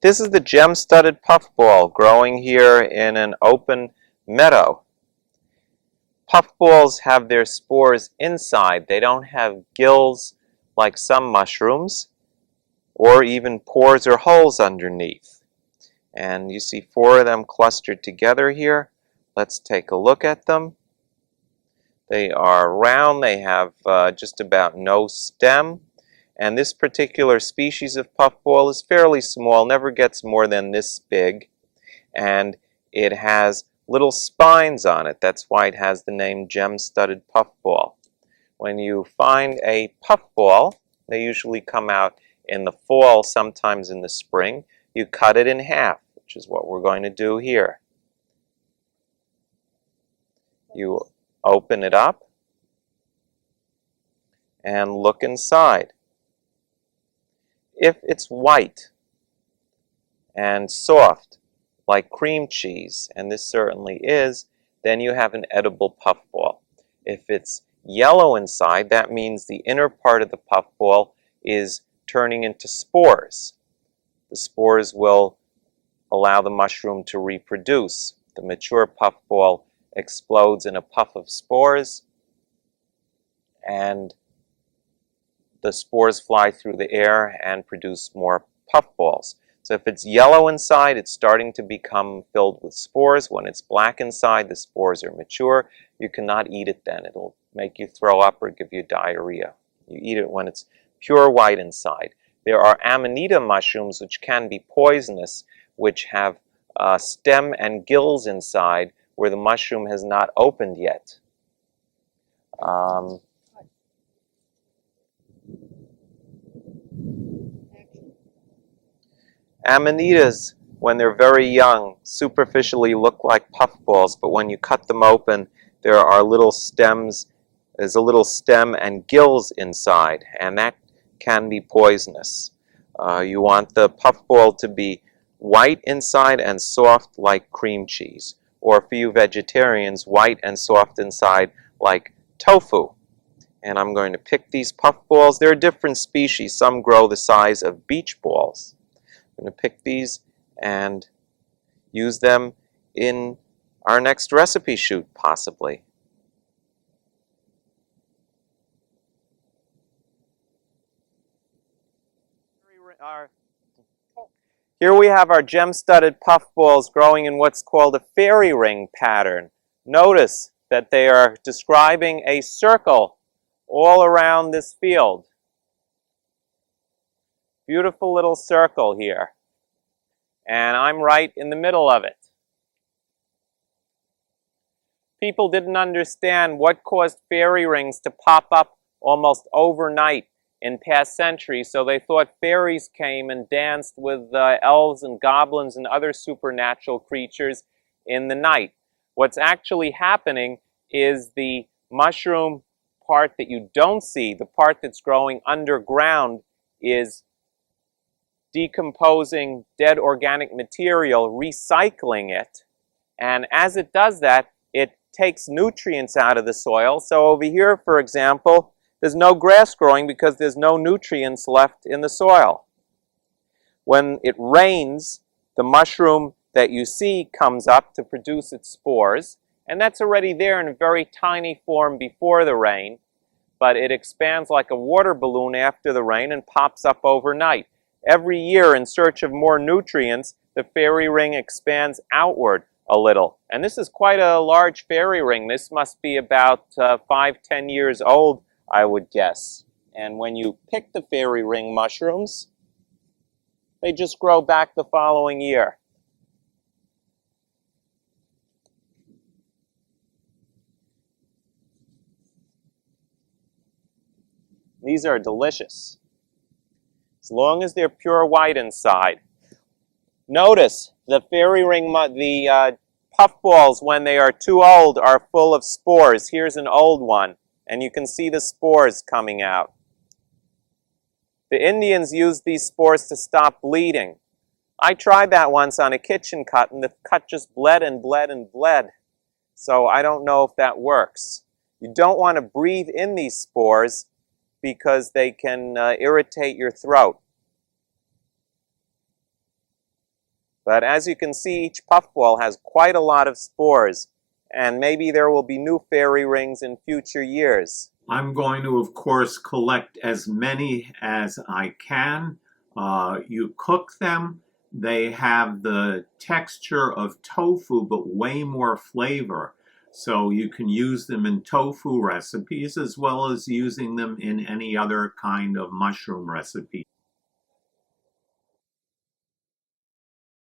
This is the gem-studded puffball growing here in an open meadow. Puffballs have their spores inside. They don't have gills like some mushrooms, or even pores or holes underneath. And you see 4 of them clustered together here. Let's take a look at them. They are round. They have just about no stem. And this particular species of puffball is fairly small, never gets more than this big. And it has little spines on it. That's why it has the name gem-studded puffball. When you find a puffball, they usually come out in the fall, sometimes in the spring. You cut it in half, which is what we're going to do here. You open it up and look inside. If it's white and soft, like cream cheese, and this certainly is, then you have an edible puffball. If it's yellow inside, that means the inner part of the puffball is turning into spores. The spores will allow the mushroom to reproduce. The mature puffball explodes in a puff of spores, and the spores fly through the air and produce more puffballs. So if it's yellow inside, it's starting to become filled with spores. When it's black inside, the spores are mature. You cannot eat it then. It'll make you throw up or give you diarrhea. You eat it when it's pure white inside. There are amanita mushrooms which can be poisonous, which have stem and gills inside where the mushroom has not opened yet. Amanitas, when they're very young, superficially look like puffballs, but when you cut them open, there are little stems. There's a little stem and gills inside, and that can be poisonous. You want the puffball to be white inside and soft like cream cheese, or for you vegetarians, white and soft inside like tofu. And I'm going to pick these puffballs. There are different species. Some grow the size of beach balls. I'm going to pick these and use them in our next recipe shoot, possibly. Here we have our gem-studded puffballs growing in what's called a fairy ring pattern. Notice that they are describing a circle all around this field. Beautiful little circle here. And I'm right in the middle of it. People didn't understand what caused fairy rings to pop up almost overnight in past centuries, so they thought fairies came and danced with elves and goblins and other supernatural creatures in the night. What's actually happening is the mushroom part that you don't see, the part that's growing underground, is decomposing dead organic material, recycling it, and as it does that, it takes nutrients out of the soil. So over here, for example, there's no grass growing because there's no nutrients left in the soil. When it rains, the mushroom that you see comes up to produce its spores, and that's already there in a very tiny form before the rain, but it expands like a water balloon after the rain and pops up overnight. Every year, in search of more nutrients, the fairy ring expands outward a little. And this is quite a large fairy ring. This must be about 5-10 years old, I would guess. And when you pick the fairy ring mushrooms, they just grow back the following year. These are delicious, as long as they're pure white inside. Notice the fairy ring, the puffballs, when they are too old, are full of spores. Here's an old one, and you can see the spores coming out. The Indians used these spores to stop bleeding. I tried that once on a kitchen cut, and the cut just bled and bled and bled. So I don't know if that works. You don't want to breathe in these spores because they can irritate your throat. But as you can see, each puffball has quite a lot of spores, and maybe there will be new fairy rings in future years. I'm going to, of course, collect as many as I can. You cook them. They have the texture of tofu, but way more flavor. So you can use them in tofu recipes as well as using them in any other kind of mushroom recipe.